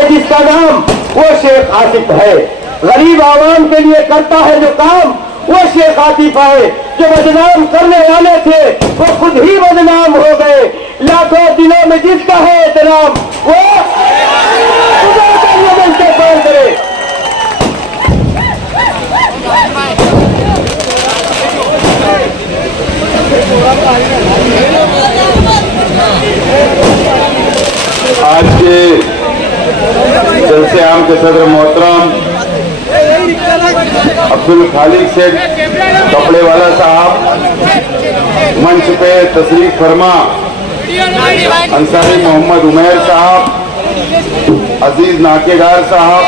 है जिसका नाम, वो शेख आसिफ है। गरीब आवाम के लिए करता है जो काम, वो शेख आसिफ है। जो बदनाम करने वाले थे वो खुद ही बदनाम हो गए। लाखों दिनों में जिसका है एहतराम, वो से कौन करे। आज के जलसे आम के सदर मोहतरम अब्दुल खालिक शेख कपड़े वाला साहब, मंच पे तशरीफ फरमा अंसारी मोहम्मद उमैर साहब, अजीज नाकेदार साहब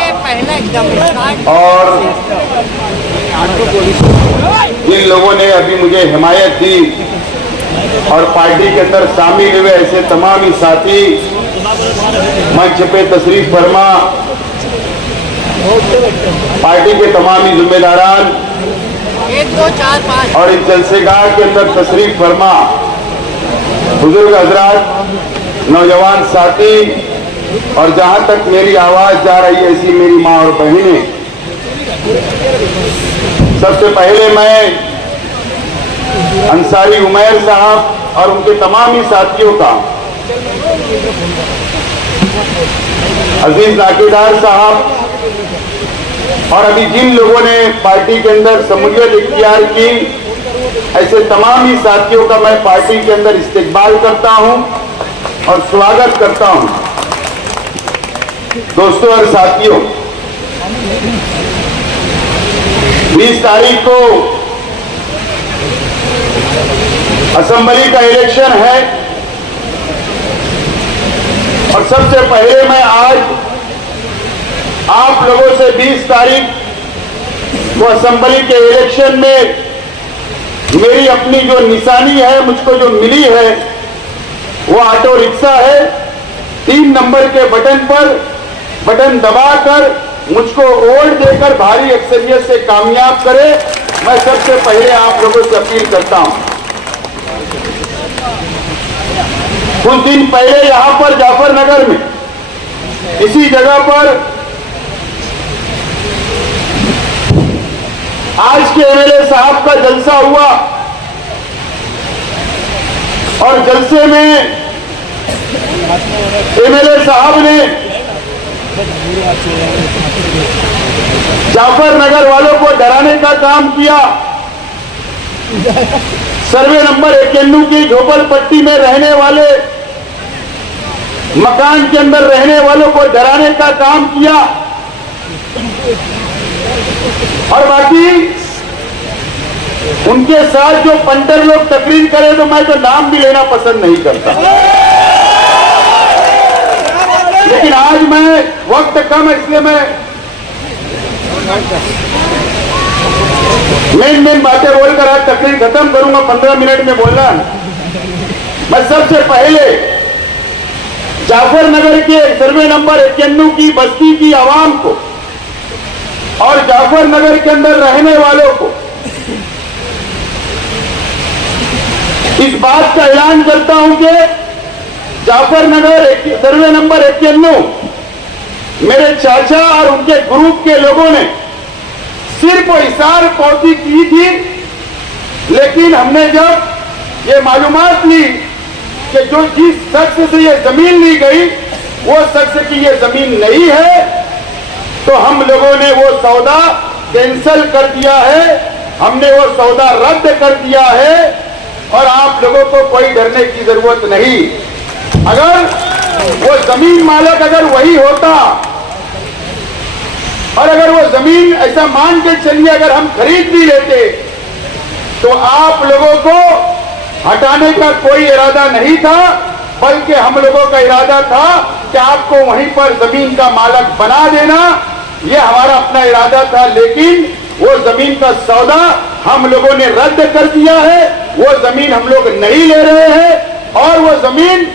और जिन लोगों ने अभी मुझे हिमायत दी और पार्टी के अंदर शामिल हुए ऐसे तमाम ही साथी, मंच पे तशरीफ फरमा पार्टी के तमाम ही जिम्मेदारान 1 2 4 5 और इस जलसेगाह के अंदर तशरीफ फरमा बुजुर्ग हजरात, नौजवान साथी और जहां तक मेरी आवाज जा रही है ऐसी मेरी माँ और बहनें, सबसे पहले मैं अंसारी उमैर साहब और उनके तमाम ही साथियों का, अजीज नाकेदार साहब और अभी जिन लोगों ने पार्टी के अंदर शमूलियत इख्तियार की ऐसे तमाम ही साथियों का मैं पार्टी के अंदर इस्तकबाल करता हूं और स्वागत करता हूं। दोस्तों और साथियों, 20 तारीख को असेंबली का इलेक्शन है और सबसे पहले मैं आज आप लोगों से 20 तारीख को असेंबली के इलेक्शन में मेरी अपनी जो निशानी है, मुझको जो मिली है, वो ऑटो रिक्शा है। 3 नंबर के बटन पर बटन दबाकर मुझको वोट देकर भारी अक्सरियत से कामयाब करे, मैं सबसे पहले आप लोगों से अपील करता हूं। कुछ दिन पहले यहां पर जाफरनगर में इसी जगह पर आज के एमएलए साहब का जलसा हुआ और जलसे में एमएलए साहब ने जाफरनगर वालों को डराने का काम किया। सर्वे नंबर 91 की झोपड़पट्टी में रहने वाले, मकान के अंदर रहने वालों को डराने का काम किया और बाकी उनके साथ जो पंटर लोग तकरीर करें तो मैं तो नाम भी लेना पसंद नहीं करता, लेकिन आज मैं वक्त कम है इसलिए मैं मेन बातें बोलकर आज तकरीर खत्म करूंगा। 15 मिनट में बोलना। मैं सबसे पहले जाफरनगर के सर्वे नंबर 91 की बस्ती की आवाम को और जाफरनगर के अंदर रहने वालों को इस बात का ऐलान करता हूं कि जाफरनगर सर्वे नंबर 91 मेरे चाचा और उनके ग्रुप के लोगों ने सिर्फ इशार पौधी की थी, लेकिन हमने जब ये मालूमात ली कि जो जिस शख्स से ये जमीन ली गई वो शख्स की ये जमीन नहीं है, तो हम लोगों ने वो सौदा कैंसिल कर दिया है, हमने वो सौदा रद्द कर दिया है और आप लोगों को कोई डरने की जरूरत नहीं। अगर वो जमीन मालिक अगर वही होता और अगर वो जमीन ऐसा मान के चलिए अगर हम खरीद भी लेते तो आप लोगों को हटाने का कोई इरादा नहीं था, बल्कि हम लोगों का इरादा था कि आपको वहीं पर जमीन का मालिक बना देना, ये हमारा अपना इरादा था। लेकिन वो जमीन का सौदा हम लोगों ने रद्द कर दिया है, वो जमीन हम लोग नहीं ले रहे हैं और वो जमीन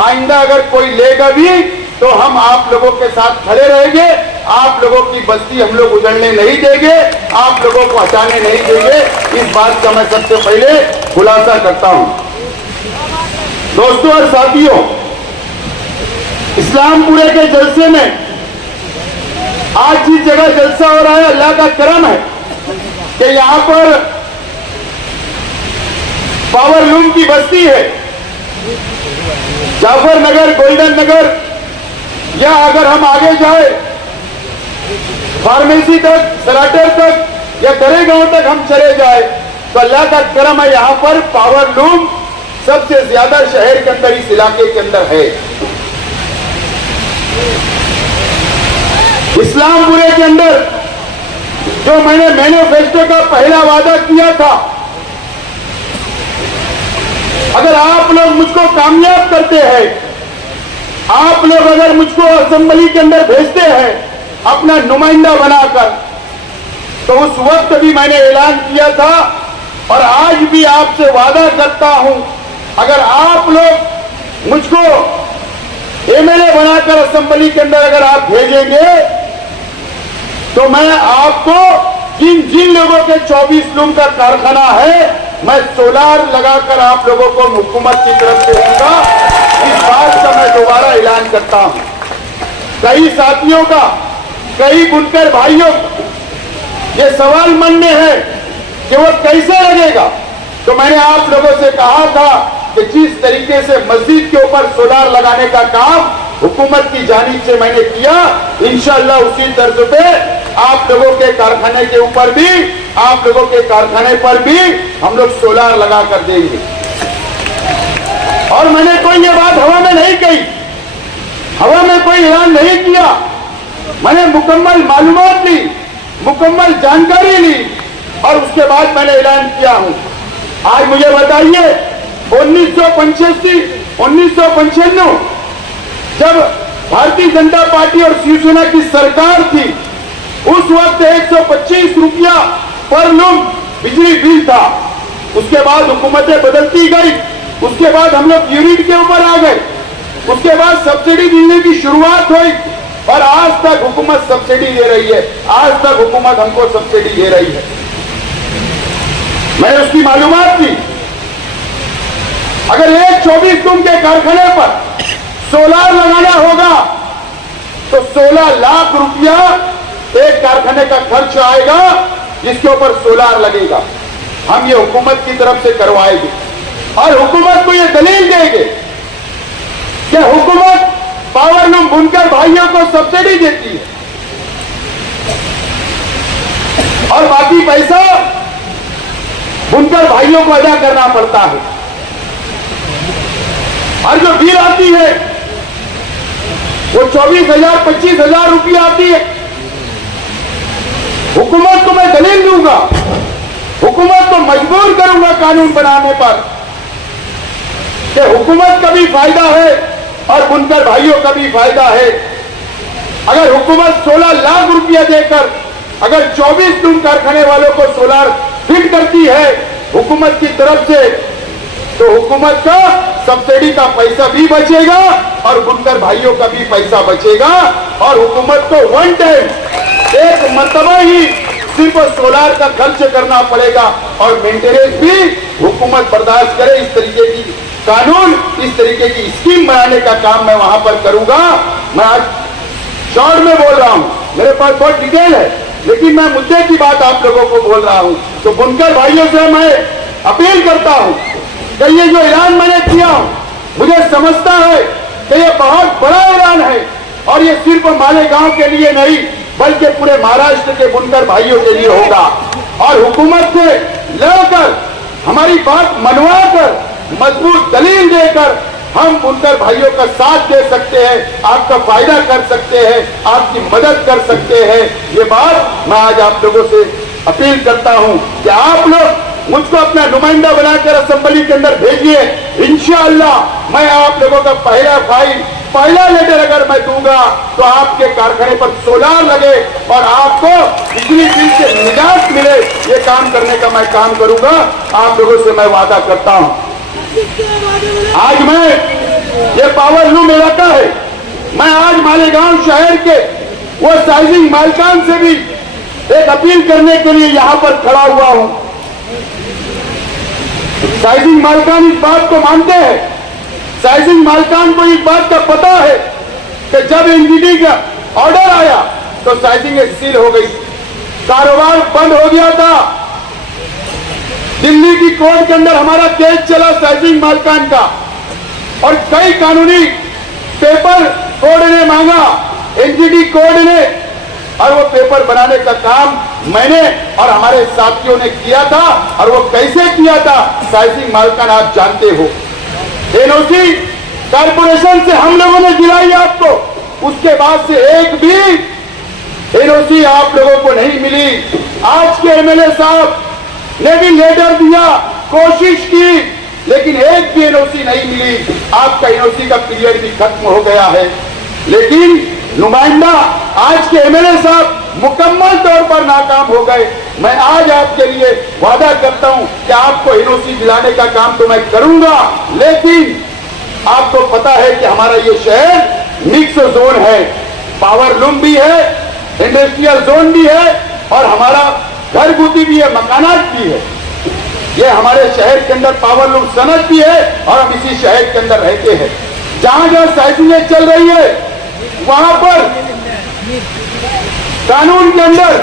आइंदा अगर कोई लेगा भी तो हम आप लोगों के साथ खड़े रहेंगे। आप लोगों की बस्ती हम लोग उजड़ने नहीं देंगे, आप लोगों को हटाने नहीं देंगे। इस बात का मैं सबसे पहले खुलासा करता हूं। दोस्तों और साथियों, इस्लामपुरे के जलसे में आज जिस जगह जलसा हो रहा है अल्लाह का करम है कि यहां पर पावर लूम की बस्ती है। जाफर नगर, गोल्डन नगर, या अगर हम आगे जाए फार्मेसी तक, सराटर तक या दरेगांव तक हम चले जाए तो अल्लाह का करम है, यहां पर पावर लूम सबसे ज्यादा शहर के अंदर, इस इलाके के अंदर है। इस्लामपुरे के अंदर जो मैंने मैनिफेस्टो का पहला वादा किया था, अगर आप लोग मुझको कामयाब करते हैं, आप लोग अगर मुझको असेंबली के अंदर भेजते हैं अपना नुमाइंदा बनाकर, तो उस वक्त भी मैंने ऐलान किया था और आज भी आपसे वादा करता हूं, अगर आप लोग मुझको एमएलए बनाकर असेंबली के अंदर अगर आप भेजेंगे तो मैं आपको जिन लोगों के 24 लूम का कारखाना है, मैं सोलार लगाकर आप लोगों को हुकूमत की तरफ से दूंगा। इस बात का मैं दोबारा ऐलान करता हूं। कई साथियों का, कई बुनकर भाइयों ये सवाल मन में है कि वो कैसे लगेगा, तो मैंने आप लोगों से कहा था कि जिस तरीके से मस्जिद के ऊपर सोलार लगाने का काम हुकूमत की जानिब से मैंने किया, इंशाअल्लाह उसी तर्ज पे आप लोगों के कारखाने के ऊपर भी, आप लोगों के कारखाने पर भी हम लोग सोलार लगा कर देंगे। और मैंने कोई ये बात हवा में नहीं कही, हवा में कोई ऐलान नहीं किया, मैंने मुकम्मल मालूमात ली, मुकम्मल जानकारी ली और उसके बाद मैंने ऐलान किया हूं। आज मुझे बताइए 1985, 1995 जब भारतीय जनता पार्टी और शिवसेना की सरकार थी, उस वक्त 125 रुपया पर लूम बिजली बिल था। उसके बाद हुकूमतें बदलती गई, उसके बाद हम लोग यूनिट के ऊपर आ गए, उसके बाद सब्सिडी मिलने की शुरुआत हुई और आज तक हुकूमत सब्सिडी दे रही है। आज तक हुकूमत हमको सब्सिडी दे रही है। मैंने उसकी मालूमात दी। अगर एक 24 लूम के कारखाने पर सोलार लगाना होगा तो 16 लाख रुपया एक कारखाने का खर्च आएगा जिसके ऊपर सोलार लगेगा। हम ये हुकूमत की तरफ से करवाएंगे और हुकूमत को ये दलील देंगे कि हुकूमत पावर लूम बुनकर भाइयों को सब्सिडी देती है और बाकी पैसा बुनकर भाइयों को अदा करना पड़ता है। और जो बिल आती है वो 24,000, 25,000 रुपये आती है। हुकूमत को मैं दलील दूंगा, हुकूमत को मजबूर करूंगा कानून बनाने पर कि हुकूमत का भी फायदा है और बुनकर भाइयों का भी फायदा है। अगर हुकूमत 16 लाख रुपया देकर अगर 24 लूम कारखाने वालों को सोलार फिट करती है हुकूमत की तरफ से, तो हुकूमत का सब्सिडी का पैसा भी बचेगा और बुनकर भाइयों का भी पैसा बचेगा और हुकूमत को वन टाइम एक मरतबा ही सिर्फ सोलार का खर्च करना पड़ेगा और मेंटेनेंस भी हुकूमत बर्दाश्त करे। इस तरीके की कानून, इस तरीके की स्कीम बनाने का काम मैं वहां पर करूंगा। मैं आज शॉर्ट में बोल रहा हूं, मेरे पास बहुत डिटेल है, लेकिन मैं मुद्दे की बात आप लोगों को बोल रहा हूं। तो बुनकर भाइयों से मैं अपील करता हूं कि ये जो ऐलान मैंने किया, मुझे समझता है कि ये बहुत बड़ा ऐलान है और ये सिर्फ मालेगांव के लिए नहीं बल्कि पूरे महाराष्ट्र के बुनकर भाइयों के लिए होगा। और हुकूमत से लड़कर, हमारी बात मनवाकर, मजबूत दलील देकर हम बुनकर भाइयों का साथ दे सकते हैं, आपका फायदा कर सकते हैं, आपकी मदद कर सकते हैं। ये बात मैं आज आप लोगों से अपील करता हूं कि आप लोग मुझको अपना नुमाइंदा बनाकर असेंबली के अंदर भेजिए। इंशाअल्लाह मैं आप लोगों का पहला फाइल, पहला लेटर अगर मैं दूंगा तो आपके कारखाने पर सोलार लगे और आपको बिजली बिल से निजात मिले। ये काम करने का मैं काम करूंगा, आप लोगों से मैं वादा करता हूं। आज मैं, ये पावर लूम इलाका है, मैं आज मालेगांव शहर के वो साइजिंग मालिकान से भी एक अपील करने के लिए यहां पर खड़ा हुआ हूं। साइजिंग मालिकान इस बात को मानते हैं, साइजिंग मालिकान को इस बात का पता है कि जब एनजीटी का ऑर्डर आया तो साइजिंग सील हो गई, कारोबार बंद हो गया था। दिल्ली की कोर्ट के अंदर हमारा केस चला साइजिंग मालकान का, और कई कानूनी पेपर कोर्ट ने मांगा, एनजीटी कोर्ट ने, और वो पेपर बनाने का काम मैंने और हमारे साथियों ने किया था। और वो कैसे किया था, साइजिंग मालकान आप जानते हो। एनओसी कारपोरेशन से हम लोगों ने दिलाई आपको, उसके बाद से एक भी एनओसी आप लोगों को नहीं मिली। आज के एमएलए साहब ने भी लेटर दिया, कोशिश की, लेकिन एक भी एनओसी नहीं मिली। आपका एनओसी का पीरियड भी खत्म हो गया है। लेकिन नुमाइंदा आज के एमएलए साहब मुकम्मल तौर पर नाकाम हो गए। मैं आज आपके लिए वादा करता हूं कि आपको एनओसी दिलाने का काम तो मैं करूंगा, लेकिन आपको पता है कि हमारा ये शहर मिक्स जोन है, पावर लूम भी है, इंडस्ट्रियल जोन भी है, और हमारा घरगुती भी है, मकानात भी है। ये हमारे शहर के अंदर पावर लूम सनत भी है, और हम इसी शहर के अंदर रहते हैं। जहां जहां साइजिंगें चल रही है, वहां पर कानून के अंदर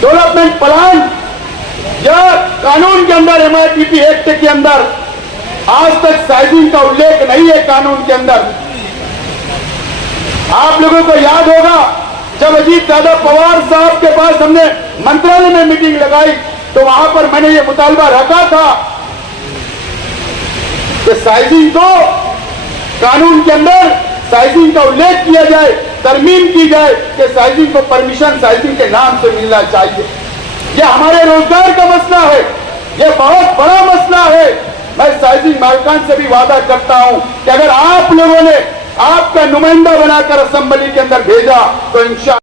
डेवलपमेंट प्लान या कानून के अंदर एमआईटीपी एक्ट के अंदर आज तक साइजिंग का उल्लेख नहीं है कानून के अंदर। आप लोगों को याद होगा, जब अजीत दादा पवार साहब के पास हमने मंत्रालय में मीटिंग लगाई, तो वहां पर मैंने ये मुतालबा रखा था कि साइजिंग को कानून के अंदर साइजिंग का उल्लेख किया जाए, तरमीम की जाए कि साइजिंग को परमिशन साइजिंग के नाम से मिलना चाहिए। यह हमारे रोजगार का मसला है, यह बहुत बड़ा मसला है। मैं साइजिंग मालकान से भी वादा करता हूं कि अगर आप लोगों ने आपका नुमाइंदा बनाकर असेंबली के अंदर भेजा तो इंशाअल्लाह